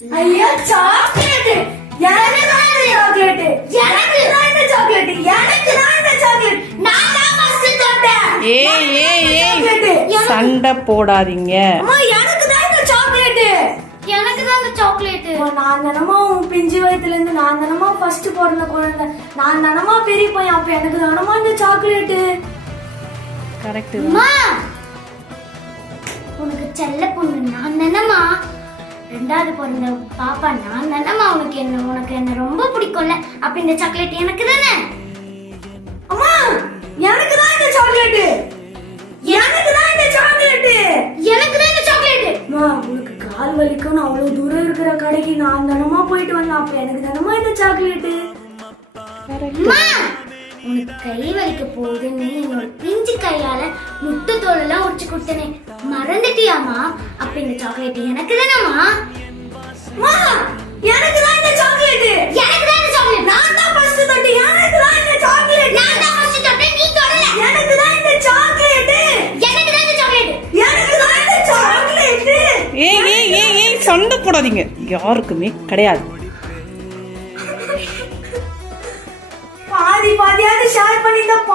ஐயா சாக்லேட் எனக்கு தான் இந்த சாக்லேட் எனக்கு தான் இந்த சாக்லேட் எனக்கு தான் இந்த சாக்லேட் நான் தான் ஃபர்ஸ்ட் தொட்டேன் ஏய் ஏய் ஏய் சண்டை போடாதீங்க அம்மா எனக்கு தான் இந்த சாக்லேட் எனக்கு தான் இந்த சாக்லேட் நான் தானமா உன் பிஞ்சு வயத்துல இருந்து நான் தானமா ஃபர்ஸ்ட் பிறந்த குழந்தை நான் தானமா பெரிய பையன் அப்ப எனக்கு தானமா இந்த சாக்லேட் கரெக்ட் அம்மா உனக்கு செல்ல பொண்ணு நான் ரெண்டாவது பிறந்த பாப்பா நான் தானம்மா உனக்கு என்ன உனக்கு என்ன ரொம்ப பிடிக்கும்ல? அப்ப இந்த சாக்லேட் எனக்கு தானே? அம்மா எனக்கு தான் இந்த சாக்லேட் எனக்கு தான் இந்த சாக்லேட் எனக்கு தான் இந்த சாக்லேட் அம்மா உனக்கு கால் வலிக்கும்னு அவ்வளவு தூரம் இருக்கிற கடைக்கு நான் தானமா போயிட்டு வந்தேன். அப்ப எனக்கு தானமா இந்த சாக்லேட் அம்மா உனக்கு கை வலிக்க போகுதுன்னு என்னோட பிஞ்சு கையால முட்டை தோலெல்லாம் உரிச்சு கொடுத்தனே. மறந்துட்டியாமா அப்ப இந்த சாக்லேட் எனக்கு தானம்மா அம்மா எனக்கு தான் இந்த சாக்லேட் எனக்கு தான் இந்த சாக்லேட் நான் தான் ஃபர்ஸ்ட் தொட்டு எனக்கு தான் இந்த சாக்லேட் நான் தான் ஃபர்ஸ்ட் தொட்டேன் நீ தொடல. எனக்கு தான் இந்த சாக்லேட் எனக்கு தான் இந்த சாக்லேட் எனக்கு தான் இந்த சாக்லேட் ஏய் ஏய் ஏய் ஏய் சண்டை போடாதீங்க. யாருக்குமே கிடையாது. பாதி பாதியாவது ஷேர் பண்ணி தான்